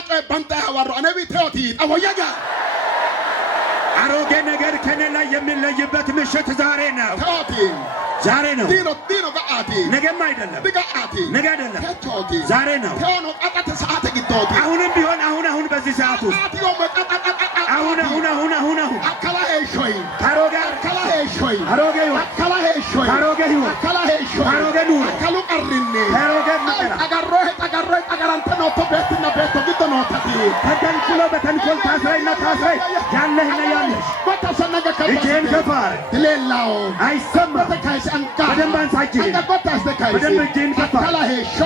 አራጮ ባንታ ያወሩ አነቢ ተውቲ አወያጋ አሮጌ ነገር ከኔ ላይ የሚለይበት ምሽት ዛሬ ነው። ተውቲ ዛሬ ነው። ዲኖ ጋአቲ ነገም አይደለም። ዲጋአቲ ነገ አይደለም። ተውቲ ዛሬ ነው። ተውኖ ቀጣተ ሰዓት ግቶቲ አሁንም ቢሆን አሁን በዚህ ሰዓት ውስጥ አሁን አካላ ሄሾይ ካሮጋ አካላ ሄሾይ አሮጌ አካላ ሄሾይ ካሮጌ አካላ ሄሾይ ካሮጌ ኑሮ አካሉ ቀርኔ ካሮጌ መከራ አጋሮ አጋራንተ ነው ተበትና ቤቶ ግቶ ነው ተቲ ተንኮል በተንኮል ታስረይና ታስረይ ያለህና ያለሽ ወታሰነገ እጄን ከፋር ሌላው አይሰማ ተካይስ አንካ በደንብ አንሳጅ አንቀቆታስ ተካይስ በደንብ እጄን ከፋር አካላ ሄሾ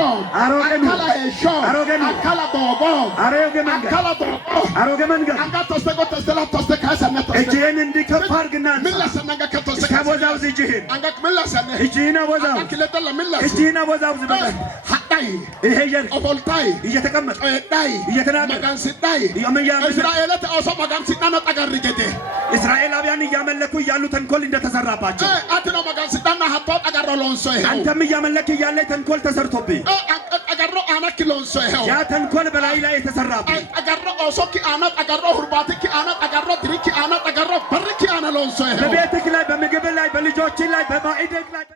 አሮጌ ኑሮ አካላ ሄሾ አሮጌ ኑሮ አካላ ቦቦ አሮጌ መንገድ አካላ ቦቦ አሮጌ መንገድ አንጋቶስ ተቆተስተላቶስ ተካሰነተ እጄን እንዲከፋ አርግና ምለሰነገ ከተሰ ከቦዛውዝ እጅህን አንጋክ ምለሰነ እጅህን አወዛው አክለተለ ምለሰ እጅህን አወዛውዝ በቃ ሀዳይ ይሄ የር ኦቦልታይ እየተቀመጠ ዳይ እየተናገረ መጋንሲዳይ ያመያም እስራኤላት አሶ መጋንሲዳና ጠጋርገቴ እስራኤላውያን እያመለኩ እያሉ ተንኮል እንደተሰራባቸው አትኖ መጋንሲዳና ሀቶ ጠጋሮ ሎንሶ ይሄ አንተም እያመለክ እያለ ተንኮል ተሰርቶብህ ጠጋሮ አናክ ሎንሶ ይሄ ያ ተንኮል በላይ ላይ የተሰራብህ ጠጋሮ ኦሶኪ አና ጠጋሮ ሁርባቲኪ አና ጠጋሮ ድሪኪ አና ጠጋሮ በርኪ አና ሎንሶ ይሄ በቤትህ ላይ በምግብ ላይ በልጆች ላይ በማዕድህ ላይ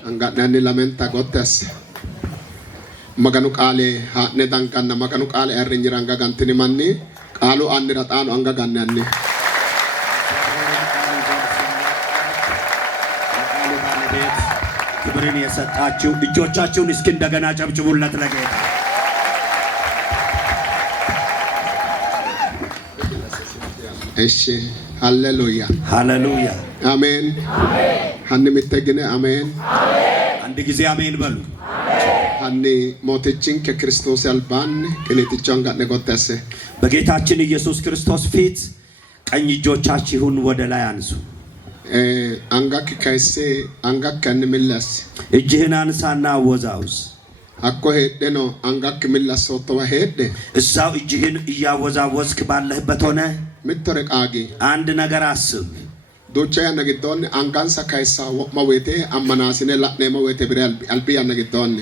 Anggatnani lamenta gottes maganu qale haane dankanna maganu qale arrinjiranga gantini manni qalu annira xaanu anga gannanni ክብርን የሰጣችሁ እጆቻችሁን እስኪ እንደገና ጨብጭቡለት ለጌታ። እሺ ሃሌሉያ ሃሌሉያ አሜን ሃኒ ምትገነ አሜን አንድ ጊዜ አሜን በሉ። ሃኒ ሞተችን ከክርስቶስ ያልባን ከኔትቻን ጋር ነገተሰ በጌታችን ኢየሱስ ክርስቶስ ፊት ቀኝ እጆቻችሁን ወደ ላይ አንሱ። አንጋክ ካይሴ አንጋክ ከን ሚላስ እጅህን አንሳና አወዛውዝ። አኮ ሄደ ነው አንጋክ ሚላስ ወጥቶ ሄደ እዛው እጅህን እያወዛወዝክ ባለህበት ሆነ ምትረቃጊ አንድ ነገር አስብ። ዶቻ ያነግዶን አንጋንሳ ካይሳ ወማዌቴ አመናሲነ ላኔ ማዌቴ ብራል አልቢያ ያነግዶን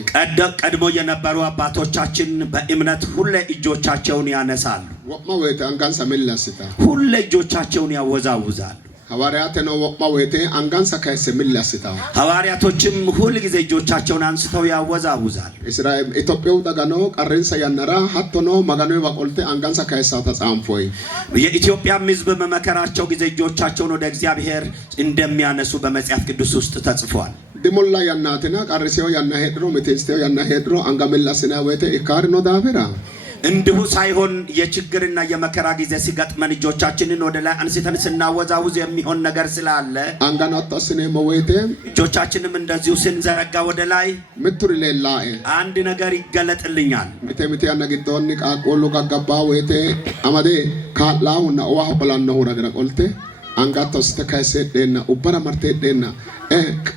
ቀድሞ የነበሩ አባቶቻችን በእምነት ሁሌ እጆቻቸውን ያነሳሉ። ወማዌቴ አንጋንሳ ሚላስታ ሁሌ እጆቻቸውን ያወዛውዛሉ። ሐዋርያት ነው ወማዌቴ አንጋንሳ ካይሰ ሚላስታ ሐዋርያቶችም ሁሉ ጊዜ እጆቻቸውን አንስተው ያወዛውዛሉ። እስራኤል ኢትዮጵያው ዳጋኖ ቀረንሳ ያነራ ሀቶኖ ማጋኖ ባቆልቴ አንጋንሳ ካይሳ ተጻምፎይ የኢትዮጵያ ሕዝብ በመከራቸው ጊዜ እጆቻቸውን ወደ እግዚአብሔር እንደሚያነሱ በመጽሐፍ ቅዱስ ውስጥ ተጽፏል። ዲሞላ ያናተና ቀርሲዮ ያና ሄድሮ መቴስቴው ያና ሄድሮ አንጋመላስና ወቴ ኢካርኖ ዳፈራ እንዲሁ ሳይሆን የችግርና የመከራ ጊዜ ሲገጥመን እጆቻችንን ወደ ላይ አንስተን ስናወዛውዝ የሚሆን ነገር ስላለ አንጋናጣስኔ መወይቴ እጆቻችንም እንደዚሁ ስንዘረጋ ወደ ላይ ምትር ሌላኤ አንድ ነገር ይገለጥልኛል። ምቴ ያነግዶኒ ቃቆሎ ጋጋባ ወይቴ አማዴ ካላውና ዋህ በላነሁ ነገር ቆልቴ አንጋታስ ተካይሰደና ኡበራ መርቴደና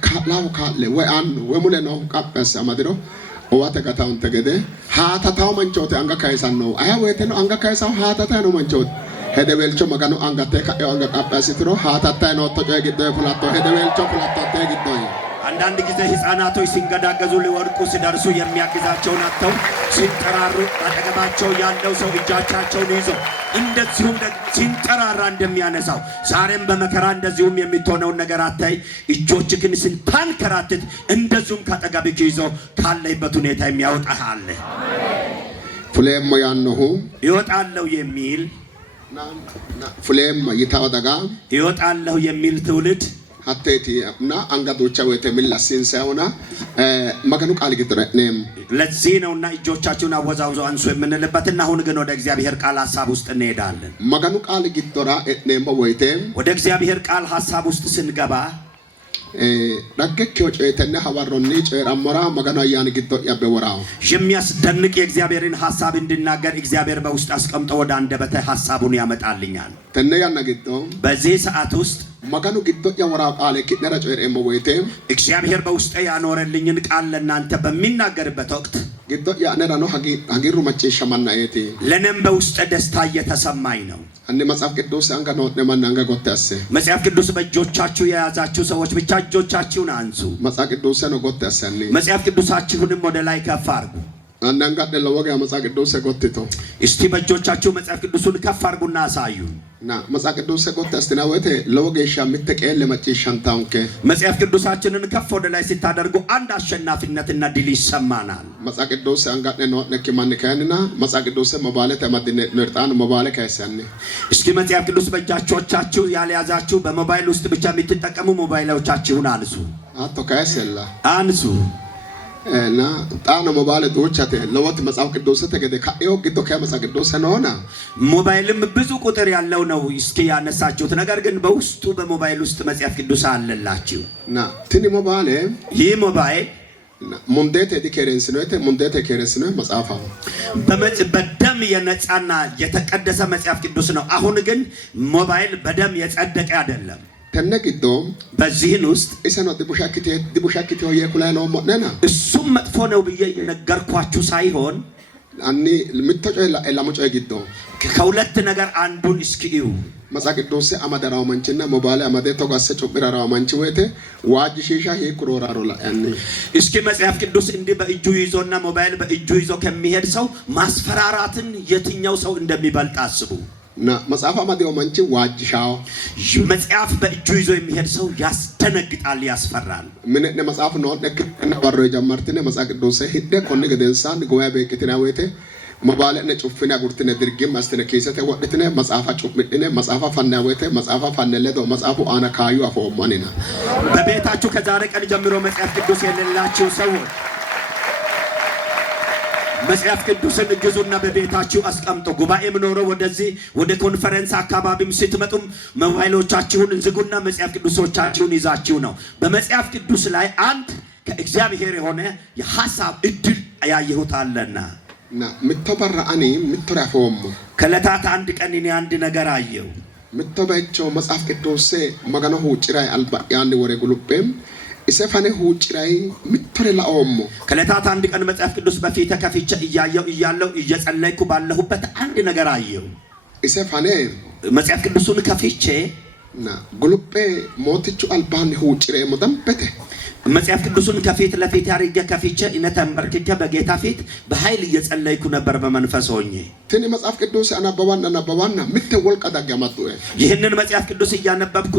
ካላው ካለ ወይ አን ወሙለ ነው ቃጳስ አማዴሮ ኦዋተ ከታውን ተገደ ሃታታው መንቾቴ አንጋ ካይሳን ነው አያ ወይቴ ነው አንጋ ካይሳው ሃታታ ነው መንቾት ሄደቤልቾ መጋኑ አንጋቴ ካዮ አንጋ ቃጳሲትሮ ሃታታ ነው ተጨ ግደ ፍላቶ ሄደቤልቾ ፍላቶ ተግዶ አንዳንድ ጊዜ ህፃናቶች ሲንገዳገዙ ሊወድቁ ሲደርሱ የሚያግዛቸውን አጥተው ሲንጠራሩ አጠገባቸው ያለው ሰው እጆቻቸውን ይዞ እንደዚሁም ሲንጠራራ እንደሚያነሳው ዛሬም በመከራ እንደዚሁም የምትሆነውን ነገር አታይ እጆችህን ስንታንከራትት እንደዚሁም ካጠገብህ ይዞ ካለህበት ሁኔታ የሚያወጣህ አለ። ፍሌም ያነሁ ይወጣለው የሚል ፍሌም ይታወዳጋ ይወጣለው የሚል ትውልድ ሀቴቲ እና አንጋዶቻ ወይተ ሚላሲን ሳይሆና ማገኑ ቃል ግጥረኔም ለዚህ ነውና እጆቻችሁን አወዛውዘው አንሱ የምንልበትና አሁን ግን ወደ እግዚአብሔር ቃል ሐሳብ ውስጥ እንሄዳለን። ማገኑ ቃል ግጥራ እኔም ወይቴ ወደ እግዚአብሔር ቃል ሐሳብ ውስጥ ስንገባ ረገከው ጨይተነ ሐዋሮኒ ጨራሞራ ማገኑ ያን ግጥቶ ያበወራው የሚያስደንቅ የእግዚአብሔርን ሐሳብ እንድናገር እግዚአብሔር በውስጥ አስቀምጦ ወደ አንደበተ ሐሳቡን ያመጣልኛል። ተነ ያን ግጥቶ በዚህ ሰዓት ውስጥ ማጋኑ ግጥቶ ያወራው ቃል ከነራ ጨሬም ወይቴ እግዚአብሔር በውስጤ ያኖረልኝን ቃል ለናንተ በሚናገርበት ወቅት ግዶ ያነራ ነው ሀጊሩ መቼሻ ማናየቴ ለነም በውስጥ ደስታ እየተሰማኝ ነው። አንዴ መጽሐፍ ቅዱስ አንጋ ነው ለማን አንጋ ጎታሰ መጽሐፍ ቅዱስ በእጆቻችሁ የያዛችሁ ሰዎች ብቻ እጆቻችሁን አንሱ። መጽሐፍ ቅዱስ ነው ጎታሰኒ መጽሐፍ ቅዱሳችሁንም ወደ ላይ ከፍ አድርጉ። አንዳንጋ ለወጋ መጽሐፍ ቅዱስ ጎትቶ እስቲ በእጆቻችሁ መጽሐፍ ቅዱስን ከፍ አድርጉና አሳዩ። ና መጽሐፍ ቅዱስ ጎታስተና ወቴ ለወገሻ ምትቀየል ለመጪሻን ታውንከ መጽሐፍ ቅዱሳችንን ከፍ ወደ ላይ ሲታደርጉ አንድ አሸናፊነትና ድል ይሰማናል። መጽሐፍ ቅዱስ አንጋነ ነው ነከማን ከያንና መጽሐፍ ቅዱስ መባለ ተመድነ ንርጣን መባለ ከያሰነ እስኪ መጽሐፍ ቅዱስ በእጆቻችሁ ያልያዛችሁ በሞባይል ውስጥ ብቻ የምትጠቀሙ ሞባይሎቻችሁን አንሱ። አቶ ከያሰላ አንሱ እና ጣና ሞባይል ዶቻተ ለወት መጽሐፍ ቅዱስ ተገደ ካዮ ግዶ ከመጽሐፍ ቅዱስ ነውና ሞባይልም ብዙ ቁጥር ያለው ነው እስኪ ያነሳችሁት። ነገር ግን በውስጡ በሞባይል ውስጥ መጽሐፍ ቅዱስ አለላችሁ። እና ቲኒ ሞባይል ይህ ሞባይል ሙንዴቴ ዲከረንስ ነው ሙንዴቴ ከረንስ ነው መጽሐፋ በደም የነጻና የተቀደሰ መጽሐፍ ቅዱስ ነው። አሁን ግን ሞባይል በደም የጸደቀ አይደለም። ተነግዶ በዚህን ውስጥ እሰነው ዲቡሻኪቴ የኩላ ነው ሞነና እሱም መጥፎ ነው ብዬ የነገርኳችሁ ሳይሆን አኒ ምትጮይ ለሙጮይ ግዶ ከሁለት ነገር አንዱን እስኪዩ መጽሐፍ ቅዱስ አማደራው መንችና ሞባይል አማደ ተጓሰ ጮብራራው መንች ወይቴ ዋጅ ሺሻ ይኩሮራሮ ያኒ እስኪ መጽሐፍ ቅዱስ እንዲህ በእጁ ይዞና ሞባይል በእጁ ይዞ ከሚሄድ ሰው ማስፈራራትን የትኛው ሰው እንደሚበልጥ አስቡ። ና መጽሐፍ አማደው መንች ዋጅሻው መጽሐፍ በእጁ ይዞ የሚሄድ ሰው ያስደነግጣል፣ ያስፈራል። ምን ነው መጽሐፍ ነው ነክና ባሮ ጀመርተነ መጽሐፍ ቅዱስ ሄደ ኮነ ገደንሳን ጎያ በቅትና ወይቴ ሞባይል ነጭፍና ጉርተነ ድርግም አስተነ ከይሰተ ወድተነ መጽሐፋ ጩምድነ መጽሐፋ ፈና ወይቴ መጽሐፋ ፈነለዶ መጽሐፉ አና ካዩ አፎማኔና በቤታችሁ ከዛሬ ቀን ጀምሮ መጽሐፍ ቅዱስ የሌላችሁ ሰዎች መጽሐፍ ቅዱስን ግዙና በቤታችሁ አስቀምጡ። ጉባኤም ኖሮ ወደዚህ ወደ ኮንፈረንስ አካባቢም ስትመጡም ሞባይሎቻችሁን ዝጉና መጽሐፍ ቅዱሶቻችሁን ይዛችሁ ነው። በመጽሐፍ ቅዱስ ላይ አንድ ከእግዚአብሔር የሆነ የሐሳብ እድል ያየሁት አለና ና ምትበራአኒ ምትራፎም ከለታት አንድ ቀን እኔ አንድ ነገር አየሁ። ምትበቸው መጽሐፍ ቅዱስ መገነሁ ጭራይ አልባ ያን ወሬ ጉልቤም ኢሰፋኔ ሁጭራይ ምትረላኦም ከለታት አንድ ቀን መጽሐፍ ቅዱስ በፊት ከፍቼ እያለው እየጸለይኩ ባለሁበት አንድ ነገር አየሁ። ኢሰፋኔ መጽሐፍ ቅዱስን ከፍቼ ና ጉልቤ ሞትቹ አልባን ሁጭራይ መደምበተ መጽሐፍ ቅዱስን ከፊት ለፊት ያርገ ከፍቼ እነተንበርክከ በጌታ ፊት በኃይል እየጸለይኩ ነበር በመንፈስ ሆኜ። ተኒ መጽሐፍ ቅዱስ አናባባና ምትወልቀ ዳጋማጡ ይህንን መጽሐፍ ቅዱስ እያነበብኩ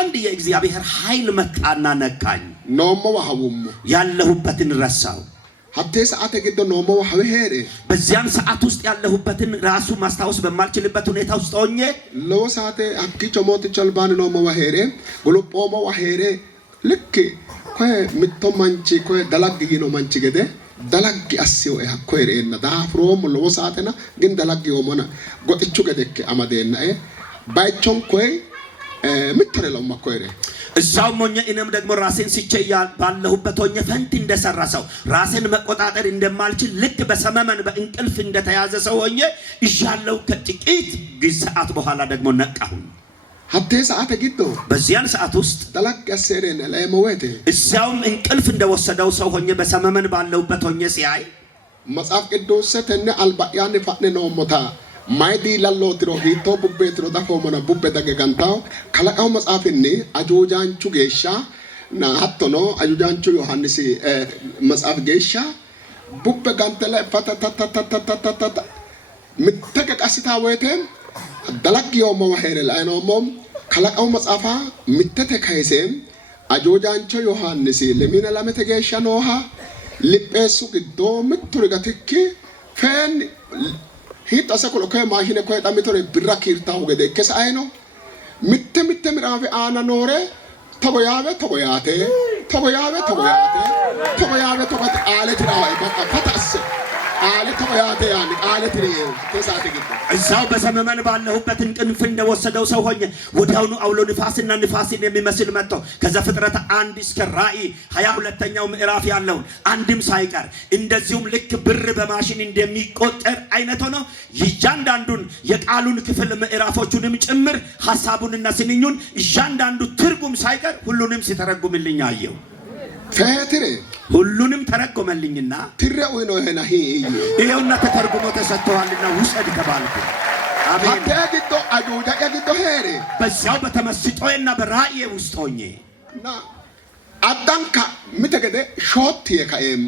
አንድ የእግዚአብሔር ኃይል መጣና ነካኝ። ኖሞ ወሐውም ያለሁበትን ረሳው። ሀቴ ሰዓት ግዶ ኖሞ ወሐው ሄሬ በዚያን ሰዓት ውስጥ ያለሁበትን ራሱ ማስታወስ በማልችልበት ሁኔታ ውስጥ ሆኜ ለወሳቴ አክቾ ሞትቹ አልባን ኖሞ ወሄሬ ጉልጶሞ ወሄሬ ልክ ኮይ ምቶማንቺ ኮይ ደላግይ ነው ማንቺ ገደ ደላግ አሲው ኮይሬና ዳፍሮም ለወሳተና ግን ደላግ የሆነ ጎጥቹ ገደክ አማደና ባይቾን ኮይ ምትረለው ማኮይሬ እዛው ሞኛ እኔም ደግሞ ራሴን ሲቸያ ባለሁበት ሆኜ ፈንት እንደሰራ ሰው ራሴን መቆጣጠር እንደማልችል ልክ በሰመመን በእንቅልፍ እንደተያዘ ሰው ሆኜ ይሻለው ከጥቂት ሰዓት በኋላ ደግሞ ነቃሁ። ሀቴ ሰዓት ግዶ በዚያን ሰዓት ውስጥ ደላግ ያሰረነ ለሞወቴ እዛውም እንቅልፍ እንደወሰደው ሰው ሆኜ በሰመመን ባለሁበት ሆኜ ሲያይ መጽሐፍ ቅዱስ ተነ አልባያን ፈነ ነው ሞታ ማይዲ ላሎትሮ ሂቶ ቡቤትሮ ዳፎመና ቡቤ ደገጋንታው ከለቃው መጽሐፍኒ አጆጃንቹ ጌሻ ና ሀቶኖ አጆጃንቹ ዮሐንስ መጽሐፍ ጌሻ ቡቤ ጋንተለ ፈተተተተተተተ ምተቀቀስታ ወይቴ ደላግ የሆነ ወሄረ ላይ ነው ሞም ከለቃው መጽሐፋ ምተተ ከይሴም አጆጃንቹ ዮሐንስ ለሚና ለመተገሻ ነውሃ ሊጴሱ ግዶ ምትርጋትኪ ፈን ሂት አሰኩሎ ኮይ ማሽነ ኮይ ጣሚቶሬ ብራ ኪርታው ገደ ከሳይኖ ምተ ምራፍ አና ኖሬ ተቦያቴ አለ ትራይ በቃ ፈታስ አለ ተቦያቴ ያን አለ ትሪው ከሳተ ግደ እዛው በሰመመን ባለሁበት እንቅልፍ እንደወሰደው ሰው ሆኜ ወዲያውኑ አውሎ ንፋስን የሚመስል መጥቶ ከዘፍጥረት 1 እስከ ራእይ 22ኛው ምዕራፍ ያለውን አንድም ሳይቀር እንደዚሁም ልክ ብር በማሽን እንደሚቆጠር አይነት ሆኖ እያንዳንዱን የቃሉን ክፍል ምዕራፎቹንም ጭምር ሐሳቡንና ስንኙን እያንዳንዱ ትርጉም ሳይቀር ሁሉንም ሲተረጉምልኝ አየሁ። ፈትሬ ሁሉንም ተረጎመልኝና ትረው ነው ሄና ይሄውና ተተርጉሞ ተሰጥቷልና ውሰድ ተባልኩ። አሜን። አታግቶ አጁዳ ያግቶ ሄሬ በዚያው በተመስጦዬና በራእዬ ውስጥ ሆኜ አዳንካ ምተገደ ሾት የካኤም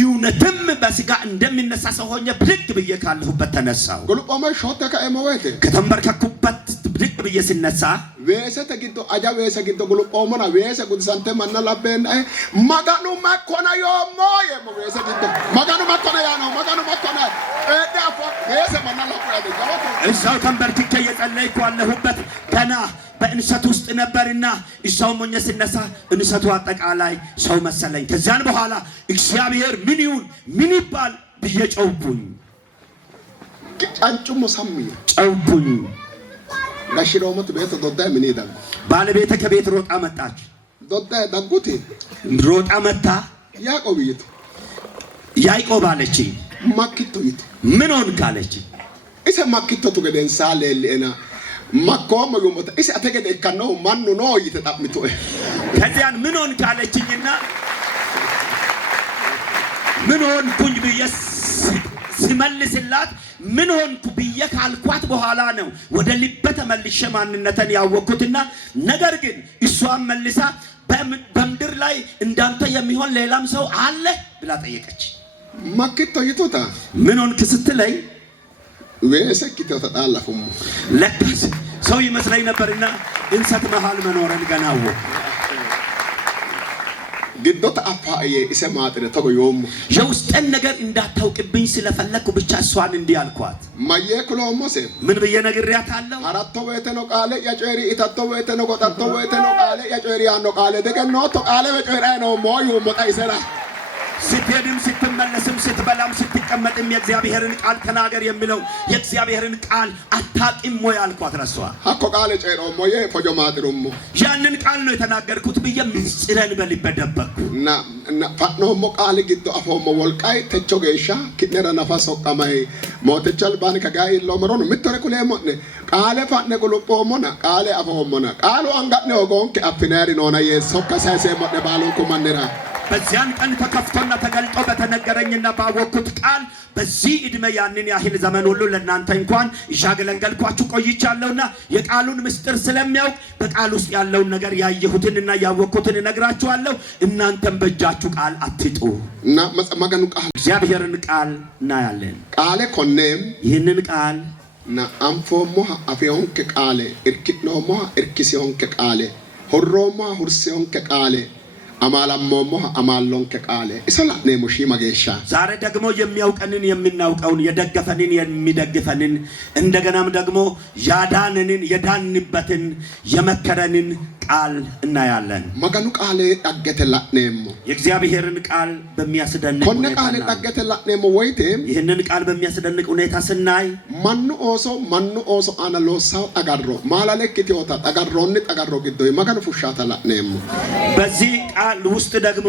እውነትም በስጋ እንደሚነሳ ሰው ሆኜ ብድግ ብዬ ካለሁበት ተነሳሁ። ጉልቆመ ሾት የካኤም ወይቴ ከተንበርከኩበት ብድግ ብዬ ሲነሳ ወይሰ ተግቶ አጃ ወይሰ ግቶ ጉልቆመና ወይሰ ጉድሳንተ ማናላበን ማጋኑ ማኮና yomo የሞ ወይሰ ግቶ ማጋኑ ማኮና ያ ነው ማጋኑ ማኮና እዳፎ ወይሰ ማናላበን ገባቶ እዛው ተንበርክኬ እየጸለይኩ አለሁበት ገና በእንሰት ውስጥ ነበርና እዛው ሞኘ ሲነሳ እንሰቱ አጠቃላይ ሰው መሰለኝ። ከዛን በኋላ እግዚአብሔር ምን ይሁን ምን ይባል ብዬ ጨውኩኝ። ጫንጩ ሙሳሚ ጨውኩኝ። ለሽሮመት ቤት ዶዳ ምን ይዳል ባለቤቴ ከቤት ሮጣ መጣች። ዶዳ ዳጉቴ ሮጣ መጣ። ያዕቆብ አለች። ማኪቶ ይት ምን ሆንክ አለች። እሰ ማኪቶ ተገደን ሳለለና ማቆም ይሞታ እሰ አተገደ ከነው ማኑ ነው ይተጣምቶ ከዚያን ምን ሆንክ አለችኝና ምን ሆንኩኝ ብዬ ሲመልስላት ምን ሆንኩ ብዬ ካልኳት በኋላ ነው ወደ ልቤ ተመልሼ ማንነቴን ያወቅኩትና ነገር ግን እሷን መልሳ በምድር ላይ እንዳንተ የሚሆን ሌላም ሰው አለ ብላ ጠየቀች። ማኪቶ ይቶታ ምን ሆንክ ስትለኝ ወይሰኪቶ ተጣላፉም ለካስ ሰው ይመስለኝ ነበርና እንሰት መሃል መኖርን ገናው ግዶታ አፋዬ እሰማጥነ ተጎዮም የውስጥን ነገር እንዳታውቅብኝ ስለፈለኩ ብቻ እሷን እንዲህ አልኳት። ማየክሎሞሴ ምን ብዬ ነግሬያታለሁ? አራቶ ወይተኖ ቃለ ያጨሪ ኢታቶ ወይተኖ ቆጣቶ ወይተኖ ቃለ ያጨሪ ያኖ ቃለ ደገኖ ቶ ቃለ በጨራ ነው ሞዩ ሞጣ ይሰራ ስትሄድም ስትመለስም ስትበላም ስትቀመጥም የእግዚአብሔርን ቃል ተናገር የሚለው የእግዚአብሔርን ቃል አታቂም ወይ አልኳት። ረሷ አኮ ቃል ጨሮ ሞዬ ፎጆማድሩም ያንን ቃል ነው የተናገርኩት ብዬ ምስጢርን በልቤ ደበቅኩ እና ፋኖ ቃል ግዶ አፎሞ ወልቃይ ተቾ ገሻ kinnera nafas hoqqamay mootichal ban kagay lomeron mitore kule monne ቃለ ፋነ ጉልጶሞና ቃለ አፎሞና ቃሉ አንጋነ ወጎንከ አፍናሪ ኖና የሶካ ሳይሰ ሞደ ባሉን ኩማነራ በዚያን ቀን ተከፍቶና ተገልጦ በተነገረኝና ባወቅኩት ቃል በዚህ እድሜ ያንን ያህል ዘመን ሁሉ ለእናንተ እንኳን ይሻገለገልኳችሁ ቆይቻለሁና የቃሉን ምስጢር ስለሚያውቅ በቃል ውስጥ ያለውን ነገር ያየሁትንና ያወቅኩትን እነግራችኋለሁ። እናንተም በእጃችሁ ቃል አትጡ እና መጸማገኑ ቃል እግዚአብሔርን ቃል እናያለን። ቃለ ኮኔም ይህንን ቃል na amfomo afeonke ቃለ irkinomo irkisionke ቃለ horromo hursionke ቃለ አማላሞሞ አማሎንከ ቃለ ኢሰላኔ ሙሺ ማጌሻ ዛሬ ደግሞ የሚያውቀንን የምናውቀውን የደገፈንን የሚደግፈንን እንደገናም ደግሞ ያዳነንን የዳንበትን የመከረንን ቃል እናያለን። መገኑ ቃል አገተላኔሞ የእግዚአብሔርን ቃል በሚያስደንቅ ሁኔታ ኮነ ቃል አገተላኔሞ ወይቴም ይህንን ቃል በሚያስደንቅ ሁኔታ ስናይ ማኑ ኦሶ አናሎሳው አጋሮ ማላለክቲዮታ አጋሮን አጋሮ ግዶ መገኑ ፉሻታላኔሞ በዚህ ቃል ውስጥ ደግሞ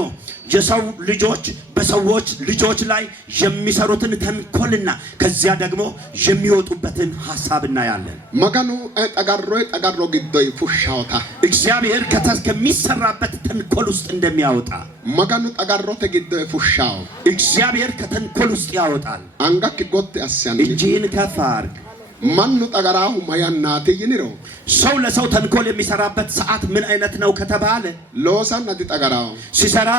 የሰው ልጆች በሰዎች ልጆች ላይ የሚሰሩትን ተንኮልና ከዚያ ደግሞ የሚወጡበትን ሐሳብ እናያለን። መገኑ ጠጋሮ ግዶይ ፉሻውታ እግዚአብሔር ከሚሰራበት ተንኮል ውስጥ እንደሚያወጣ መገኑ ጠጋሮተ ግዶይ ፉሻው እግዚአብሔር ከተንኮል ውስጥ ያወጣል። አንጋክ ጎት ያሰን እጅን ከፋር ማኑ ጠጋራው ማያናት ይንሮ ሰው ለሰው ተንኮል የሚሰራበት ሰዓት ምን አይነት ነው ከተባለ ሎሳን ነጥ ጠጋራው ሲሰራ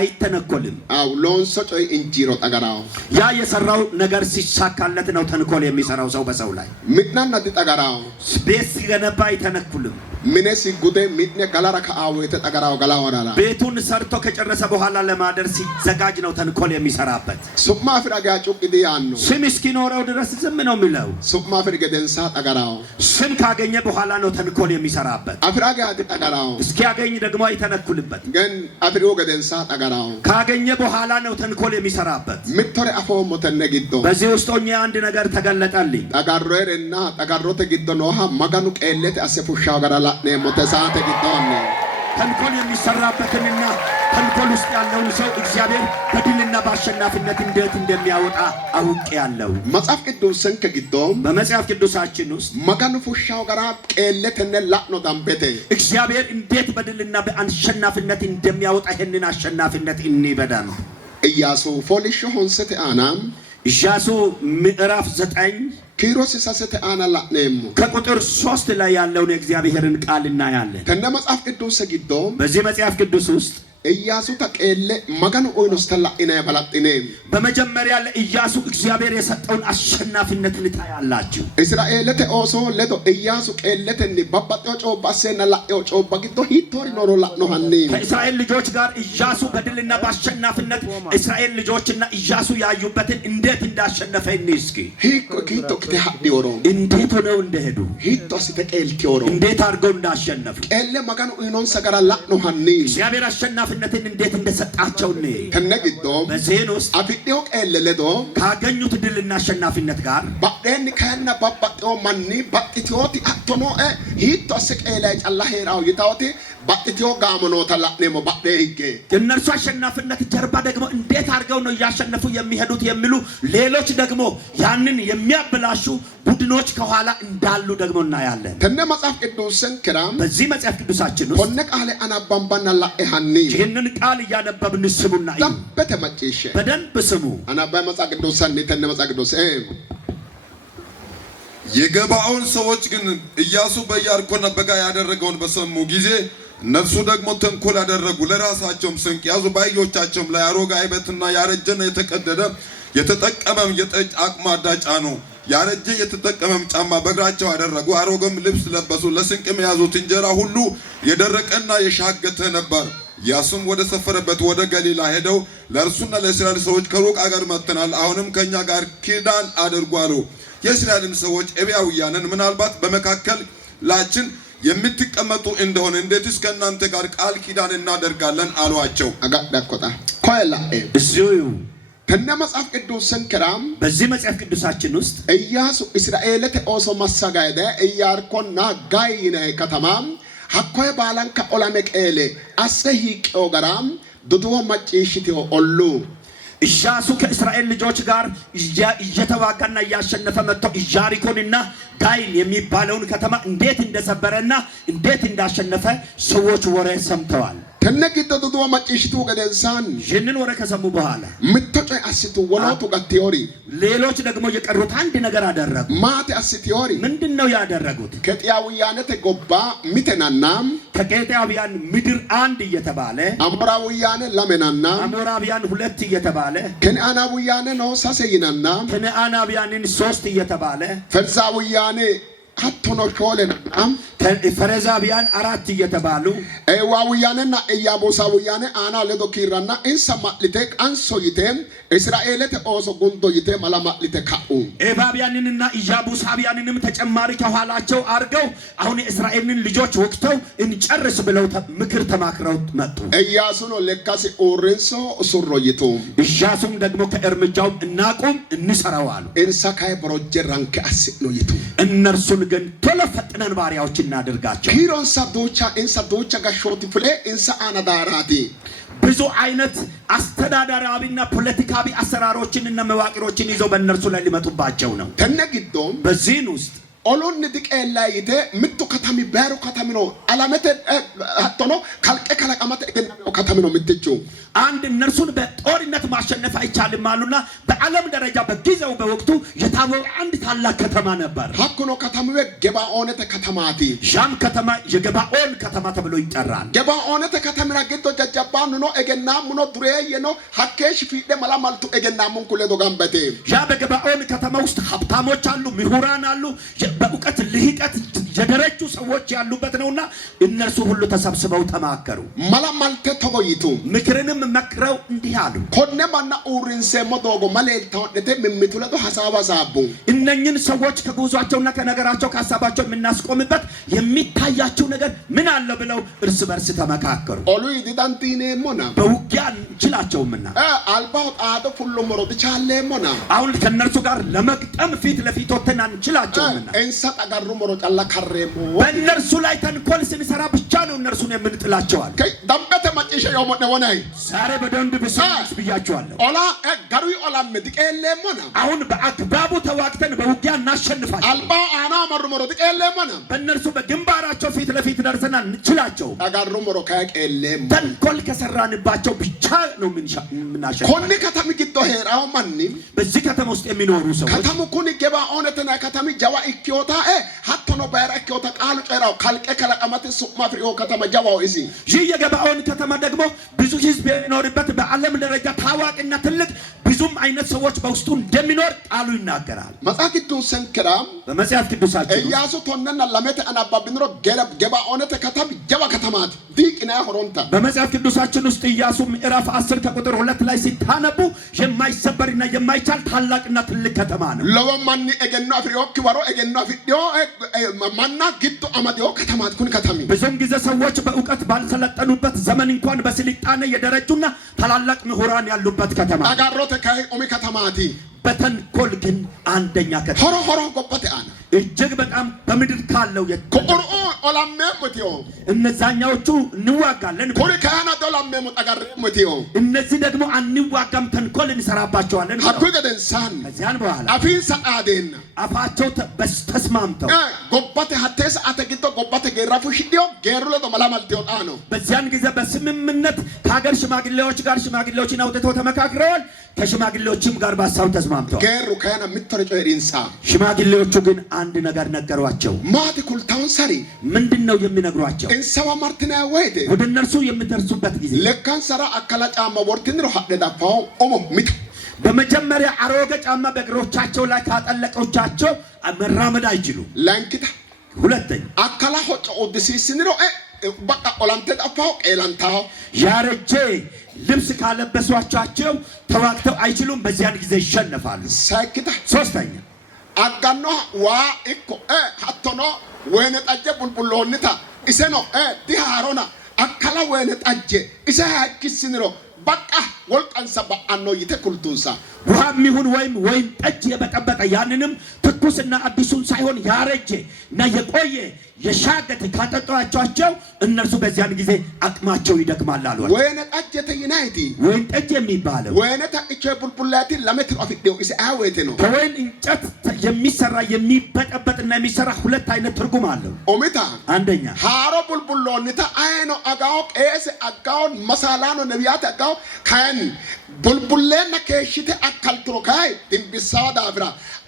አይተነኮልም። አው ሎንሶ ጮይ እንጂሮ ጠጋራው ያ የሰራው ነገር ሲሳካለት ነው ተንኮል የሚሰራው ሰው በሰው ላይ ምጥናን ነጥ ጠጋራው ቤት ሲገነባ አይተነኩልም። ምንስ ጉዴ ምጥነ ጋላራ ከአው የተጠጋራው ጋላ ወራላ ቤቱን ሰርቶ ከጨረሰ በኋላ ለማደር ሲዘጋጅ ነው ተንኮል የሚሰራበት። ሱማ ፍራጋ ጩቅዲ ያን ነው ስም እስኪኖረው ድረስ ዝም ነው የሚለው ሱማ ገደንሳ ጠጋራው ስም ካገኘ በኋላ ነው ተንኮል የሚሰራበት። አፍራጋ ጠጋራው እስኪያገኝ ደግሞ አይተነኩልበት። ግን አፍሪው ገደንሳ ጠጋራው ካገኘ በኋላ ነው ተንኮል የሚሰራበት። ምትore አፎ ሞተነግዶ በዚህ ውስጥ ሆኜ አንድ ነገር ተገለጠልኝ። ጠጋሮሬና ጠጋሮተ ግዶ ነውሃ መገኑ ቀለት አሰፉሻው ጋራ ላኔ ሞተሳተ ግዶ ነው ተንኮል የሚሰራበትንና ተንኮል ውስጥ ያለውን ሰው እግዚአብሔር በድልና በአሸናፊነት እንዴት እንደሚያወጣ አውቄያለሁ። መጽሐፍ ቅዱስን ከግዶም በመጽሐፍ ቅዱሳችን ውስጥ መካኑ ፉሻው ጋራ ቀለተነ ላኖ ዳምበቴ እግዚአብሔር እንዴት በድልና በአሸናፊነት እንደሚያወጣ ይሄንን አሸናፊነት እንይበዳም። ኢያሱ ፎሊሾ ሆንሰተ አናም ኢያሱ ምዕራፍ 9 ኪሮስ ሰሰተ አና ላኔም ከቁጥር 3 ላይ ያለውን የእግዚአብሔርን ቃል እናያለን። ተነ መጽሐፍ ቅዱስ ግዶም በዚህ መጽሐፍ ቅዱስ ውስጥ ኢያሱ ተቀለ መካኑ ኦይኖስ ተላኢና ያባላጥኔ በመጀመሪያ ለኢያሱ እግዚአብሔር የሰጠውን አሸናፊነት እንታያላችሁ። እስራኤል ተኦሶ ለዶ ኢያሱ ቀለተኒ ባባጦ ጮባሰና ላኤው ጮባግዶ ሂቶሪ ኖሮ ላኖ ሀኒ ከእስራኤል ልጆች ጋር ኢያሱ በድልና በአሸናፊነት እስራኤል ልጆችና ኢያሱ ያዩበትን እንዴት እንዳሸነፈ እንስኪ ሂኮ ኪቶ ከተሃዲዮሮ እንዴት ሆነው እንደሄዱ ሂቶ ሲተቀልቲዮሮ እንዴት አድርገው እንዳሸነፉ ቀለ መካኑ ኦይኖን ሰገራ ላኖ ሀኒ እግዚአብሔር አሸናፊነትን እንዴት እንደሰጣቸው ነው። ተነግዶ በዚህን ውስጥ አብዴው ቀለለዶ ካገኙት ድልና አሸናፊነት ጋር ባደን ከነ ባባጤው ማኒ ባጥቲዮቲ አቶኖ ሂቶ ሰቀለ ጫላ ሄራው ይታውቲ ባጥቲዮ ጋመኖ ተላኔሞ ባደ ይገ እነርሱ አሸናፊነት ጀርባ ደግሞ እንዴት አድርገው ነው ያሸነፉ የሚሄዱት የሚሉ ሌሎች ደግሞ ያንን የሚያበላሹ ቡድኖች ከኋላ እንዳሉ ደግሞ እናያለን። ተነ መጽሐፍ ቅዱስን ክራም በዚህ መጽሐፍ ቅዱሳችን ውስጥ ኮነ ቃለ አናባምባና ላኤሃኒ ይህንን ቃል እያነበብን ስሙና በተመጨሸ በደንብ ስሙ። አናባ መጽሐፍ ቅዱስን ተነ መጽሐፍ ቅዱስ የገባዖን ሰዎች ግን ኢያሱ በኢያሪኮና በጋይ ያደረገውን በሰሙ ጊዜ እነርሱ ደግሞ ተንኮል ያደረጉ፣ ለራሳቸውም ስንቅ ያዙ፣ በአህዮቻቸውም ላይ አሮጌ አይበትና ያረጀና የተቀደደ የተጠቀመም የጠጅ አቁማዳ ጫኑ። ያረጀ የተጠቀመም ጫማ በእግራቸው አደረጉ፣ አሮጌም ልብስ ለበሱ። ለስንቅም የያዙት እንጀራ ሁሉ የደረቀና የሻገተ ነበር። ኢያሱም ወደ ሰፈረበት ወደ ገሊላ ሄደው ለእርሱና ለእስራኤል ሰዎች ከሩቅ አገር መጥተናል፣ አሁንም ከእኛ ጋር ኪዳን አድርጉ አሉ። የእስራኤልም ሰዎች ኤብያውያንን ምናልባት በመካከላችን የምትቀመጡ እንደሆነ እንዴትስ ከእናንተ ጋር ቃል ኪዳን እናደርጋለን አሏቸው። አጋዳቆጣ ኮይላ እዚሁ ተነ መጽሐፍ ቅዱስን ክራም በዚህ መጽሐፍ ቅዱሳችን ውስጥ ኢያሱ እስራኤል ተኦሶ ማሳጋይደ ኢያሪኮና ጋይነ ከተማም ሀኮይ ባላን ከኦላሜ ቀሌ አሰሂቄው ጋራም ዱዱወ ማጪሽቲዮ ኦሉ ኢያሱ ከእስራኤል ልጆች ጋር እየተዋጋና እያሸነፈ መጥቶ ኢያሪኮንና ጋይን የሚባለውን ከተማ እንዴት እንደሰበረና እንዴት እንዳሸነፈ ሰዎች ወሬ ሰምተዋል። ተነግቶ ዱዱወ ማጪሽቱ ገደንሳን ይህንን ወሬ ከሰሙ በኋላ ምትጮ አስቱ ወሎቱ ጋቲዮሪ ሌሎች ደግሞ የቀሩት አንድ ነገር አደረጉ። ማቴ አስቲዮሪ ምንድነው ያደረጉት? ከጢያውያን ተጎባ ሚተናና ከቄጢያውያን ምድር አንድ እየተባለ አሞራውያን ለመናና አሞራውያን ሁለት እየተባለ ከነአናውያን ነው ሳሰይናና ከነአናውያንን 3 እየተባለ ፈርዛውያን አቶኖ ሾለና ፈረዛውያን 4 እየተባሉ ኤዋውያንና ኢያቡሳውያን አና ለዶኪራና እንሰማልቴ አንሶይቴ እስራኤል ተኦሶ ጉንዶይቴ መላማልቴ ካኡ ኤባቢያንንና ኢያቡሳውያንንም ተጨማሪ ከኋላቸው አርገው አሁን የእስራኤልን ልጆች ወቅተው እንጨርስ ብለው ምክር ተማክረው መጡ። ኢያሱ ነው ለካሲ ኦሬንሶ ሱሮይቱ ኢያሱም ደግሞ ከእርምጃው እናቁም እንሰራው አሉ። እንሳካይ ፕሮጀክት ራንክ አስኖይቱ እነርሱን ግን ቶሎ ፈጥነን ባሪያዎች እናድርጋቸው። ኪሮን ሰዶቻ ጋሾቲ ፍሌ እንሳ አናዳራቲ ብዙ አይነት አስተዳደራዊና ፖለቲካዊ አሰራሮችን እና መዋቅሮችን ይዘው በእነርሱ ላይ ሊመጡባቸው ነው። ተነግዶም በዚህን ውስጥ ኦሎን ድቀላ ይተ ምቱ ከተሚ ባሩ ከተሚ ነው አላመተ አጥቶ ካልቀ ከለቀመተ እገናው ከተሚ ነው ምትቹ አንድ እነርሱን በጦርነት ማሸነፍ አይቻልም አሉና በዓለም ደረጃ በጊዜው በወቅቱ የታወቀ አንድ ታላቅ ከተማ ነበር። ሀኩኖ ከተማው ገባኦነተ ከተማቲ ሻም ከተማ የገባኦን ከተማ ተብሎ ይጠራል። ገባኦነተ ከተማ ረግቶ ጀጀባኑ ነው እገናሙ ነው ዱሬየ ነው ሀከሽ ፊደ መላማልቱ እገናሙን ኩለ ዶጋምበቴ ያ በገባኦን ከተማ ውስጥ ሀብታሞች አሉ፣ ምሁራን አሉ፣ በእውቀት ልሂቀት የደረጁ ሰዎች ያሉበት ነውና እነርሱ ሁሉ ተሰብስበው ተማከሩ። መላማልተ ተጎይቱ ምክርንም መክረው እንዲህ አሉ። ኮነማና ኡሪንሴ ሞዶጎ ማለልታው ደተ ምምቱለዶ ሐሳባ ሳቡ እነኝን ሰዎች ከጉዟቸውና ከነገራቸው ከሐሳባቸው የምናስቆምበት የሚታያቸው ነገር ምን አለ ብለው እርስ በርስ ተመካከሩ። ኦሉ ይዲዳንቲኔ ሞና በውጊያ እንችላቸውምና አልባው ጣዶ ሁሉ ሞሮ ብቻለ ሞና አሁን ከነርሱ ጋር ለመቅጠም ፊት ለፊት ወተና እንችላቸውምና እንሳ ጠጋሩ ሞሮ ጫላ darremo በእነርሱ ላይ ተንኮል ስንሰራ ብቻ ነው እነርሱን የምንጥላቸዋል dambete maccishe yomone wonai ዛሬ በደንብ ብስስ ብያቸዋለሁ ola garu ola medikelemona አሁን በአግባቡ ተዋግተን በውጊያ እናሸንፋለን alba ana marumoro dikelemona በእነርሱ በግንባራቸው ፊት ለፊት ደርሰና እንችላቸው agarumoro kakelem ተንኮል ከሰራንባቸው ብቻ ነው ምናሸንፋለን konni katami giddo heerawo manni በዚህ ከተማ ውስጥ የሚኖሩ ሰዎች katamu kuni geba onetena katami jawa ikkiyota hattono bayra ikkiyota qalu ceraw kalqe kalaqamati su'ma friyo katama jawaw isi ይህ የገባኦን ከተማ ደግሞ ብዙ ህዝብ የሚኖርበት በዓለም ደረጃ ታዋቂና ትልቅ ብዙም አይነት ሰዎች በውስጡ እንደሚኖር ቃሉ ይናገራል መጽሐፍ ቅዱስ ሰንክራም በመጽሐፍ ቅዱሳችን ኢያሱ ቶነና ለመተ አናባብንሮ ገባኦን ከተማ ጀባ ከተማት ዲቅና ሆሮንታ በመጽሐፍ ቅዱሳችን ውስጥ ኢያሱ ምዕራፍ 10 ከቁጥር 2 ላይ ሲታነቡ የማይሰበርና የማይቻል ታላቅና ትልቅ ከተማ ነው ለወማኒ እገና ፍሪዮክ ወሮ እገና ፍዲዮ ማና ግዱ አማዲዮ ከተማት ኩን ከተሚ ብዙም ጊዜ ሰዎች በእውቀት ባልሰለጠኑበት ዘመን እንኳን በስልጣኔ የደረጁና ታላላቅ ምሁራን ያሉበት ከተማ አጋሮተ ካይ ኦሚ ከተማቲ በተንኮል ግን አንደኛ ከተማ ሆሮ ጎበተ አና እጅግ በጣም በምድር ካለው ኮቁርኦ ኦላሜ ሙቲዮ እነዛኛዎቹ እንዋጋለን ኮሪ ካና ዶላሜ ሙጣጋር ሙቲዮ እነዚህ ደግሞ አንዋጋም ተንኮል እንሰራባቸዋለን አኩ ገደንሳን ከዚያን በኋላ አፊን ሰቃዴን አፋቸው ተስማምተው ጎበተ ሀቴስ አተግቶ ጎበተ ገራፉ ሽዲዮ ገሩለ ተመላማልቲዮ ጣኖ በዚያን ጊዜ በስምምነት ከሀገር ሽማግሌዎች ጋር ሽማግሌዎችን አውጥተው ተመካክረዋል ከሽማግሌዎችም ጋር ባሳው ተስማምተዋል ገሩ ካና ምትረጮ ሪንሳ ሽማግሌዎቹ ግን አንድ ነገር ነገሯቸው ማቲ ኩልታውን ሰሪ ምንድነው የሚነግሯቸው እንሰባ ማርቲና ወይደ ወደ እነርሱ የምትደርሱበት ጊዜ ለካን ሰራ አካላ ጫማ ወርቲንሮ ሀደዳፋው ኦሞ ሚት በመጀመሪያ አሮጌ ጫማ በእግሮቻቸው ላይ ካጠለቀቻቸው መራመድ አይችሉም ላንኪታ ሁለተኛ አካላ ሆጮ ኦዲሲስንሮ በቃ ኦላንተ ጣፋው ኤላንታው ያረጀ ልብስ ካለበሷቸው ተዋግተው አይችሉም በዚያን ጊዜ ይሸነፋሉ ሳይክታ ሶስተኛ አጋኖ ዋ ኢኮ ሀቶኖ ወይነ ጠጀ ቡልቡሎንታ ኢሰኖ ዲሃሮና አካላ ወይነ ጠጀ ኢሰ ያኪስንሮ በቃ ወልቀንሰ በአኖ ይተኩልቱንሳ ውሃም ይሁን ወይም ጠጅ የበጠበጠ ያንንም ትኩስና አዲሱን ሳይሆን ያረጀ እና የቆየ የሻገተ ካጠጧቸው እነርሱ በዚያን ጊዜ አቅማቸው ይደክማል አሉ ወይነ ጠጅ ተይናይቲ ወይን ጠጅ የሚባለው ወይነ ተቅቸ ቡልቡላቲ ለመትሮ አፍዴው ኢሰ አወይተ ነው ከወይን እንጨት የሚሰራ የሚበጠበጥና የሚሰራ ሁለት አይነት ትርጉም አለው ኦሚታ አንደኛ ሃሮ ቡልቡሎንታ አይኖ አጋው ቄስ አጋው መሳላኖ ነቢያት አጋው ካን ቡልቡሌና ከሽተ አካልትሮ ካይ ድንብሳው ዳብራ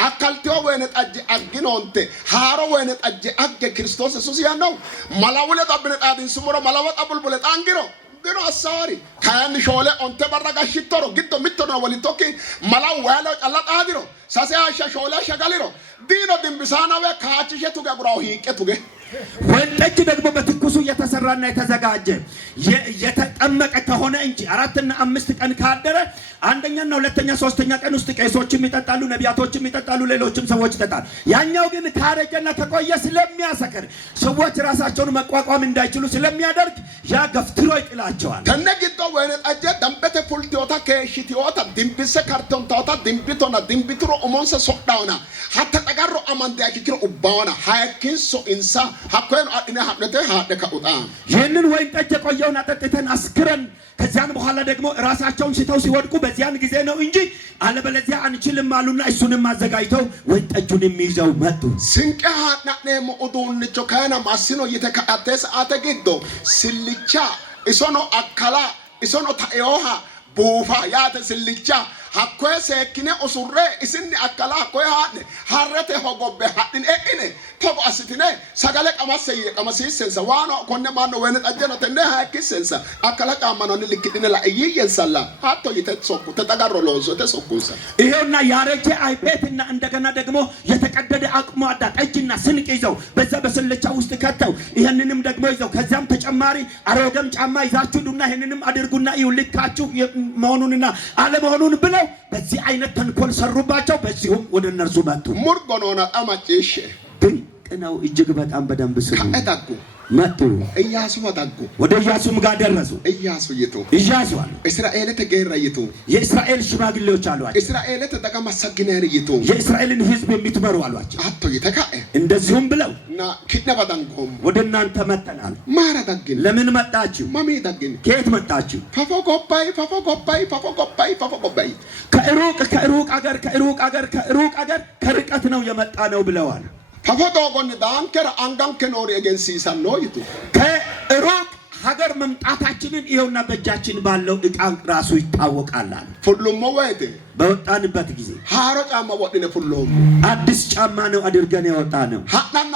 አካልትዮ ወይነ ጠጅ አግኖንተ ሃሮ ወይነ ጠጅ አገ ክርስቶስ ኢየሱስ ያነው ማላውለ ጠብነ ጣድን ስሙሮ ማላወጣ ቡልቡለ ጣንግሮ ግኖ አሳሪ ካያን ሾለ ኦንተ በረጋ ሽቶሮ ግዶ ሚቶና ወሊቶኪ ማላው ዋለው ጨላጣዲሮ ሳሲያሻ ሾለ ሸጋሊሮ ዲኖ ድንብሳናው ካቺሸቱ ጋብራው ሂቀቱገ ወይን ጠጅ ደግሞ በትኩሱ የተሰራና የተዘጋጀ የተጠመቀ ከሆነ እንጂ 4 እና 5 ቀን ካደረ አንደኛና ሁለተኛ ሶስተኛ ቀን ውስጥ ቄሶችም ይጠጣሉ ነቢያቶችም ይጠጣሉ ሌሎችም ሰዎች ይጠጣሉ ያኛው ግን ካረጀና ከቆየ ስለሚያሰክር ሰዎች ራሳቸውን መቋቋም እንዳይችሉ ስለሚያደርግ ያ ገፍትሮ ይጥላቸዋል ተነግጦ ወይነ ጠጀ ደምበተ ፑልቲዮታ ከሽቲዮታ ድንብሰ ካርቶንታውታ ድንቢቶና ድንቢትሮ ኦሞንሰ ሶዳውና ሀተ ጠጋሮ አማንዲያ ኪክሮ ኡባውና ሃይኪንሶ ኢንሳ ሀኮን አድነ ሀደተ ሀደከ ኡጣ ይህንን ወይን ጠጅ የቆየውን አጠጥተን አስክረን ከዚያን በኋላ ደግሞ ራሳቸውን ሽተው ሲወድቁ በዚያን ጊዜ ነው እንጂ አለበለዚያ አንችልም አሉና እሱንም አዘጋጅተው ወይን ጠጁን የሚይዘው መጡ ስንቀ ሀናኔ ሞኡዱንቾ ካና ማሲኖ የተካአተስ አተግዶ ስልቻ ኢሶኖ አካላ ኢሶኖ ታዮሃ ቡፋ ያተ ስልቻ hakkoe seekine usurre isinni akkala hakkoe haadne harrete hogobbe hadhin e'ine togo assitine sagale qamasissensa waano konne manno wene xajjeno tenne hakkissensa akkala qaamanonni likkidine la iyyensalla hatto yite sokku ተጠጋሮ ሎንሶ ተሰኩሳ ይሄውና ያረጀ አይቤትና እንደገና ደግሞ የተቀደደ አቅሟዳ ጠጅና ስንቅ ይዘው በዛ በስልቻ ውስጥ ከተው ይሄንንም ደግሞ ይዘው ከዛም ተጨማሪ አሮገም ጫማ ይዛችሁ ዱና ይሄንንም አድርጉና ይልካችሁ መሆኑንና አለመሆኑን ብለው በዚህ አይነት ተንኮል ሰሩባቸው በዚሁም ወደ እነርሱ መጡ ሙርጎኖና አማጪሽ ድንቅ ነው እጅግ በጣም በደንብ ስሙ ከአታቁ መጡ። ኢያሱ ወጣጉ ወደ ኢያሱም ጋር ደረሱ። ኢያሱ ይቱ ኢያሱ አሉ እስራኤል ተገራ ይቱ የእስራኤል ሽማግሌዎች አሏቸው። እስራኤል ተጠቀማ ሰግነር ይቱ የእስራኤልን ሕዝብ የሚትመሩ አሏቸው። አቶ ይተካኤ እንደዚሁም ብለው እና ኪነባዳንቆም ወደ እናንተ መጥተናል። ማራ ዳግን ለምን መጣችሁ? ማሚ ዳግን ከየት መጣችሁ? ፈፎ ጎባይ ከሩቅ አገር ከርቀት ነው የመጣ ነው ብለዋል። ፈፎ ዶጎን ዳንከር አንጋንከ ኖር ኤጀንሲሳን ነው ይቱ ከሩቅ ሀገር መምጣታችንን ይኸውና በእጃችን ባለው ዕቃ ራሱ ይታወቃል። ሁሉም ወይቴ በወጣንበት ጊዜ ሃሮ ጫማ ወድነ ሁሉም አዲስ ጫማ ነው አድርገን የወጣነው። ሀናና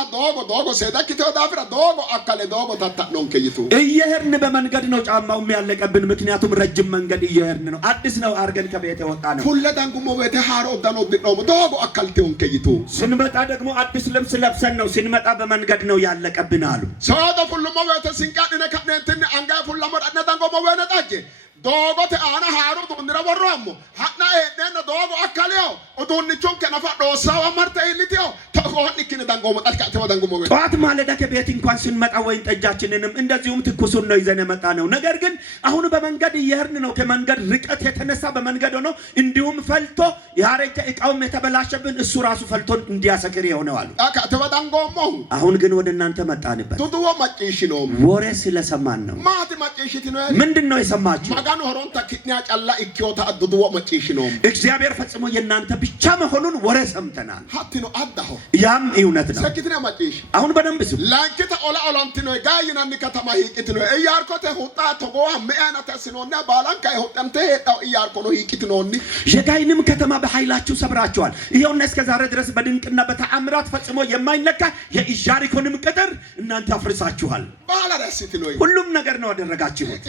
ዶጎ ሰዳኪቶ ዳፍራ ዶጎ አካለ ዶጎ ታታኖን ከይቱ እየሄድን በመንገድ ነው ጫማው የሚያለቀብን። ምክንያቱም ረጅም መንገድ እየሄድን ነው። አዲስ ነው አድርገን ከቤት የወጣነው። ሁለዳን ጉሞ ቤተ ሃሮ ዳኖ ዲኖ ዶጎ አካልቴውን ከይቱ ስንመጣ ደግሞ አዲስ ልብስ ለብሰን ነው ስንመጣ በመንገድ ነው ያለቀብን አሉ። ሰውዶ ሁሉም ቤተ ሲንቃድነ ከነንትን አንጋ ሁሉም ወዳነታን ጉሞ ወነጣጀ ዶጎte ana haru tundira borromo hatna edena dogo akkaleo udunnichon kenafa dosawa marta ilitio ተቆንክነ ዳንጎ መጣልካተ ወዳንጎ ሞገ ጧት ማለዳ ከቤት እንኳን ስንመጣ ወይን ጠጃችንንም እንደዚሁም ትኩሱን ነው ይዘን መጣ ነው። ነገር ግን አሁን በመንገድ እየሄድን ነው። ከመንገድ ርቀት የተነሳ በመንገድ ሆኖ እንዲሁም ፈልቶ ያረጀ ዕቃውም የተበላሸብን እሱ ራሱ ፈልቶ እንዲያሰክር የሆነው አሉ። አካተ ወዳንጎሞ አሁን ግን ወደ እናንተ መጣንበት። ቱቱዎ ማጪሽ ነው ወሬ ስለሰማን ነው። ማት ማጪሽት ነው። ምንድነው የሰማችሁ? ማጋኑ ሆሮን ተክኛ ጫላ ኢኪዮታ አዱዱዎ ማጪሽ ነው። እግዚአብሔር ፈጽሞ የናንተ ብቻ መሆኑን ወሬ ሰምተናል። ሀቲ ነው አዳሁ ያም እውነት ነው። ሰኪትና ማጪሽ አሁን በደንብ ስሙ። ላንኪታ ኦላኦላንቲ ነው ጋይናኒ ከተማ ይቂት ነው እያርኮተ ሁጣ ተጎዋ መአና ተስኖና ባላንካ ይሁጠንተ ሄዳው እያርኮ ነው ይቂት ነውኒ የጋይንም ከተማ በኃይላችሁ ሰብራችኋል። ይሄውና እስከ ዛሬ ድረስ በድንቅና በተአምራት ፈጽሞ የማይነካ የኢያሪኮንም ቅጥር እናንተ አፍርሳችኋል። ባላ ደስት ነው ሁሉም ነገር ነው ያደረጋችሁት።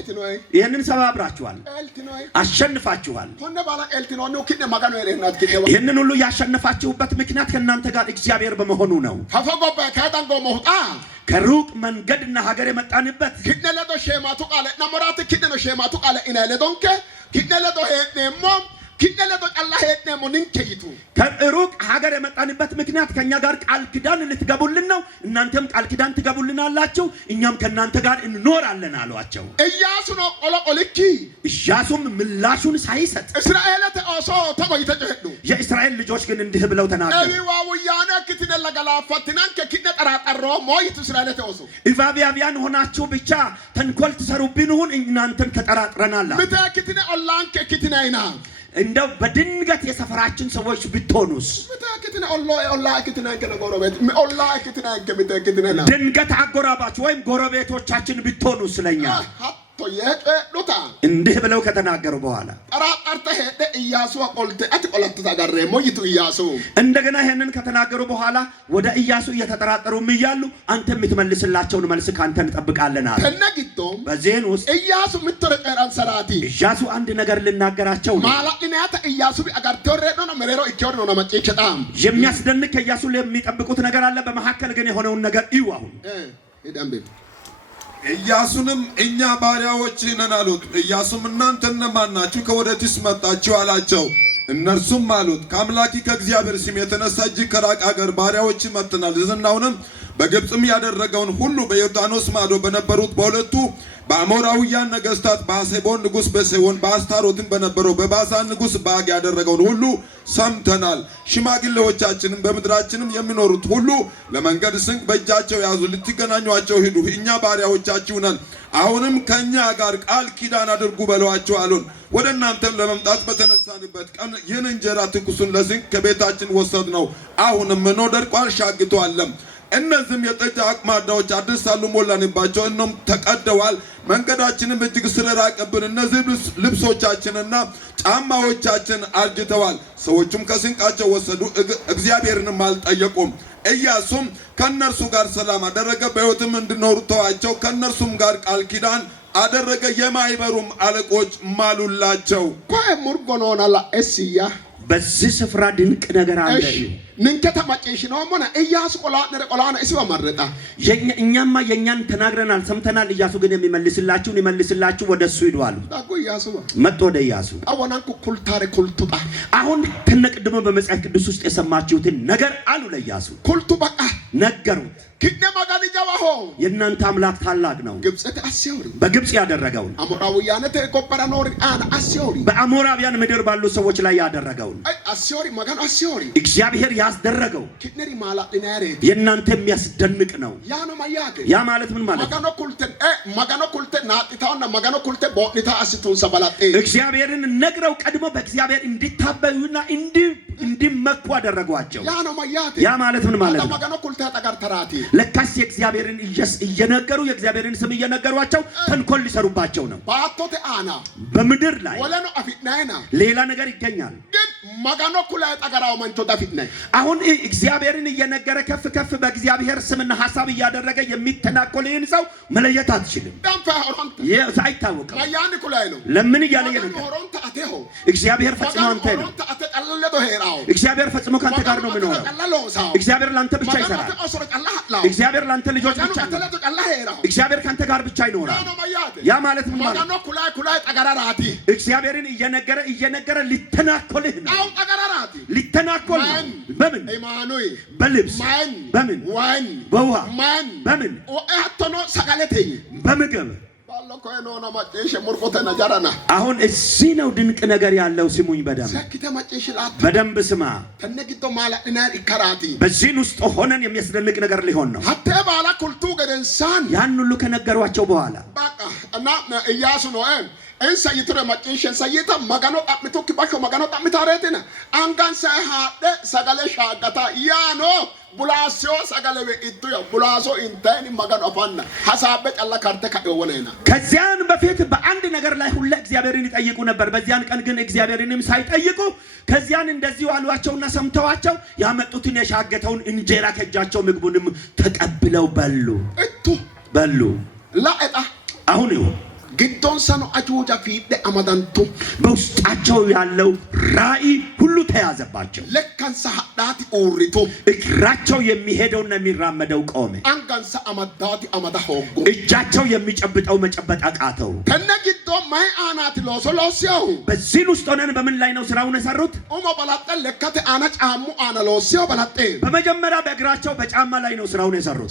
ይሄንን ሰባብራችኋል፣ አሸንፋችኋል። ሆነ ባላ ኤልቲ ነው ኪነ ማጋኑ የለናት ኪነ ይሄንን ሁሉ ያሸነፋችሁበት ምክንያት ከእናንተ ጋር እግዚአብሔር በመሆኑ ነው። ፈፈጎባ ካዳንጎ መውጣ ከሩቅ መንገድና ሀገር የመጣንበት ኪነለዶ ሸማቱ ቃለ ነመራት ኪነሎ ሸማቱ ቃለ ኢናለዶንከ ኪነለዶ ሄደሞ ኪነለዶ ቃላ ሄደሞ ንንከይቱ ከሩቅ ሀገር የመጣንበት ምክንያት ከኛ ጋር ቃል ኪዳን ልትገቡልን ነው። እናንተም ቃል ኪዳን ትገቡልናላችሁ፣ እኛም ከናንተ ጋር እንኖራለን አሏቸው። ኢያሱ ነው ቆለቆልኪ ኢያሱም ምላሹን ሳይሰጥ እስራኤል ተኦሶ ተቆይተ ጨዱ የእስራኤል ልጆች ግን እንዲህ ብለው ተናገሩ። እዋውያነ ኪትነ ለገላፋትናን ከኪነ ጠራጠሮ ሞይቱ እስራኤል ተኦሶ ኢቫቢያቢያን ሆናችሁ ብቻ ተንኮል ትሰሩብን ሁን እናንተን ተጠራጥረናል። ምታ ኪትነ ኦላን ከኪትነይና እንደው በድንገት የሰፈራችን ሰዎች ብትሆኑስ ድንገት አጎራባች ወይም ጎረቤቶቻችን ብትሆኑ ስለኛ እንዲህ ብለው ከተናገሩ በኋላ እንደገና ይሄንን ከተናገሩ በኋላ ወደ ኢያሱ እየተጠራጠሩም እያሉ አንተ የምትመልስላቸውን መልስ ካንተ እንጠብቃለን አለ። በዚህን ውስጥ ኢያሱ አንድ ነገር ልናገራቸው ነው። የሚያስደንቅ ከኢያሱ የሚጠብቁት ነገር አለ። በመካከል ግን የሆነውን ነገር እዩ። አሁን ኢያሱንም እኛ ባሪያዎች ነን አሉት። ኢያሱም እናንተ እነማን ናችሁ? ከወዴትስ መጣችሁ አላቸው። እነርሱም አሉት ከአምላኪ ከእግዚአብሔር ስም የተነሳ እጅግ ከራቅ አገር ባሪያዎች መጥተናል። ዝናውንም በግብፅም ያደረገውን ሁሉ በዮርዳኖስ ማዶ በነበሩት በሁለቱ በአሞራውያን ነገስታት በሐሴቦን ንጉስ በሴዎን በአስታሮትም በነበረው በባሳን ንጉስ በአግ ያደረገውን ሁሉ ሰምተናል። ሽማግሌዎቻችንም በምድራችንም የሚኖሩት ሁሉ ለመንገድ ስንቅ በእጃቸው ያዙ፣ ልትገናኟቸው ሂዱ፣ እኛ ባሪያዎቻችሁ ነን። አሁንም ከኛ ጋር ቃል ኪዳን አድርጉ በሏቸው አሉን። ወደ እናንተም ለመምጣት በተነሳንበት ቀን ይህን እንጀራ ትኩሱን ለስንቅ ከቤታችን ወሰድነው። አሁንም ኖ ደርቋል፣ ሻግቷልም። እነዚህም የጠጅ አቅማዳዎች አዲስ ሳሉ ሞላንባቸው፣ እነም ተቀደዋል። መንገዳችንም እጅግ ስለራቀብን እነዚህ ልብሶቻችንና ጫማዎቻችን አርጅተዋል። ሰዎቹም ከስንቃቸው ወሰዱ፣ እግዚአብሔርንም አልጠየቁም። ኢያሱም ከነርሱ ጋር ሰላም አደረገ፣ በሕይወትም እንዲኖሩ ተዋቸው። ከነርሱም ጋር ቃል ኪዳን አደረገ። የማይበሩም አለቆች ማሉላቸው። ሙርጎኖናላ እስያ በዚህ ስፍራ ድንቅ ነገር አለ። ንንከታ ማጨሽ ነው ማና ኢያሱ ቆላና እሱ ማረጣ እኛማ የኛን ተናግረናል ሰምተናል። ኢያሱ ግን ይመልስላችሁ ወደሱ ሂዷል። ታቆ ኢያሱ መጥቶ ወደ ኢያሱ አወናን ኩልታረ ኩልቱጣ አሁን ከነቅድሞ በመጽሐፍ ቅዱስ ውስጥ የሰማችሁትን ነገር አሉ ለኢያሱ። ኩልቱ በቃ ነገሩት። ኪነ ማጋኒ ጀዋሆ የእናንተ አምላክ ታላቅ ነው። ግብጽት አስዮሪ በግብጽ ያደረገውን አሞራውያነ ተቆበረ ኖር አን አስዮሪ በአሞራውያን ምድር ባሉ ሰዎች ላይ ያደረገውን አስዮሪ ማጋን አስዮሪ እግዚአብሔር ያስደረገው ኪነሪ ማላዲናሬ የእናንተ የሚያስደንቅ ነው። ያ ነው ማያገ ያ ማለት ምን ማለት ማጋኖ ኩልተ ናጥታውና ማጋኖ ኩልተ ቦኒታ አስቱን ሰባላጤ እግዚአብሔርን ነግረው ቀድሞ በእግዚአብሔር እንዲታበዩና እንዲመኩ አደረጓቸው። ያ ነው ማያገ ያ ማለት ምን ማለት ነው? ማጋኖ ኩልተ ተጋር ተራቲ ለካስ የእግዚአብሔርን እየነገሩ የእግዚአብሔርን ስም እየነገሯቸው ተንኮል ሊሰሩባቸው ነው። ባቶተ አና በምድር ላይ ወለኖ አፊናይና ሌላ ነገር ይገኛል። ግን ማጋኖ ኩላይ ተጋራው መንቾ ዳፊትናይ አሁን እግዚአብሔርን እየነገረ ከፍ ከፍ በእግዚአብሔር ስምና ሐሳብ እያደረገ የሚተናኮልን ሰው መለየት አትችልም። አይታወቅም። ማያን ኩላይ ነው ለምን እያለ እግዚአብሔር ፈጽሞ አንተ ነው። እግዚአብሔር ፈጽሞ ካንተ ጋር ነው የሚኖረው። እግዚአብሔር ላንተ ብቻ ይሰራል። እግዚአብሔር ላንተ ልጆች ብቻ እግዚአብሔር ካንተ ጋር ብቻ ይኖራል። ያ ማለት ምን ማለት ነው? እግዚአብሔርን እየነገረ ሊተናኮልህ ነው። ሊተናኮል በምን? በልብስ በምን? በውሃ በምን? በምግብ አሁን እዚህ ነው ድንቅ ነገር ያለው። ስሙኝ በደንብ ስማ። በዚህ ውስጥ ሆነን የሚያስደንቅ ነገር ሊሆን ነው። ያን ሁሉ ከነገሯቸው በኋላ እና ኢያሱ ነው እንሳ ይትረ ማጭንሽን ሳይታ ማጋኖ ጣምቶ kibacho ማጋኖ ጣምታረቴና አንጋን ሳይሃደ ሰጋለ ሻጋታ ያኖ ቡላሶ ሰጋለ በኢቱ ቡላሶ ኢንተን ማጋኖ አፋና ሐሳበ ጨላ ካርተ ከወለና ከዚያን በፊት በአንድ ነገር ላይ ሁሉ እግዚአብሔርን ይጠይቁ ነበር። በዚያን ቀን ግን እግዚአብሔርንም ሳይጠይቁ ከዚያን እንደዚህ ዋሏቸውና ሰምተዋቸው ያመጡትን የሻገተውን እንጀራ ከጃቸው ምግቡንም ተቀብለው በሉ ላእጣ አሁን ግዶን ሰኖ አጁጃ ፊደ አማዳንቱ በውስጣቸው ያለው ራእይ ሁሉ ተያዘባቸው። ለካንሳ ሀዳቲ ኡሪቱ እግራቸው የሚሄደውና የሚራመደው ቆመ። አንጋንሳ አማዳቲ አማዳ ሆጎ እጃቸው የሚጨብጠው መጨበጥ አቃተው። ተነግዶ ማይ አናቲ ሎሶሎሲያው በዚህ ውስጥ ሆነን በምን ላይ ነው ስራውን የሰሩት? ኡሞ በላጠ ለከተ አና ጫሙ አና ሎሲያው በላጠ በመጀመሪያ በእግራቸው በጫማ ላይ ነው ስራውን የሰሩት።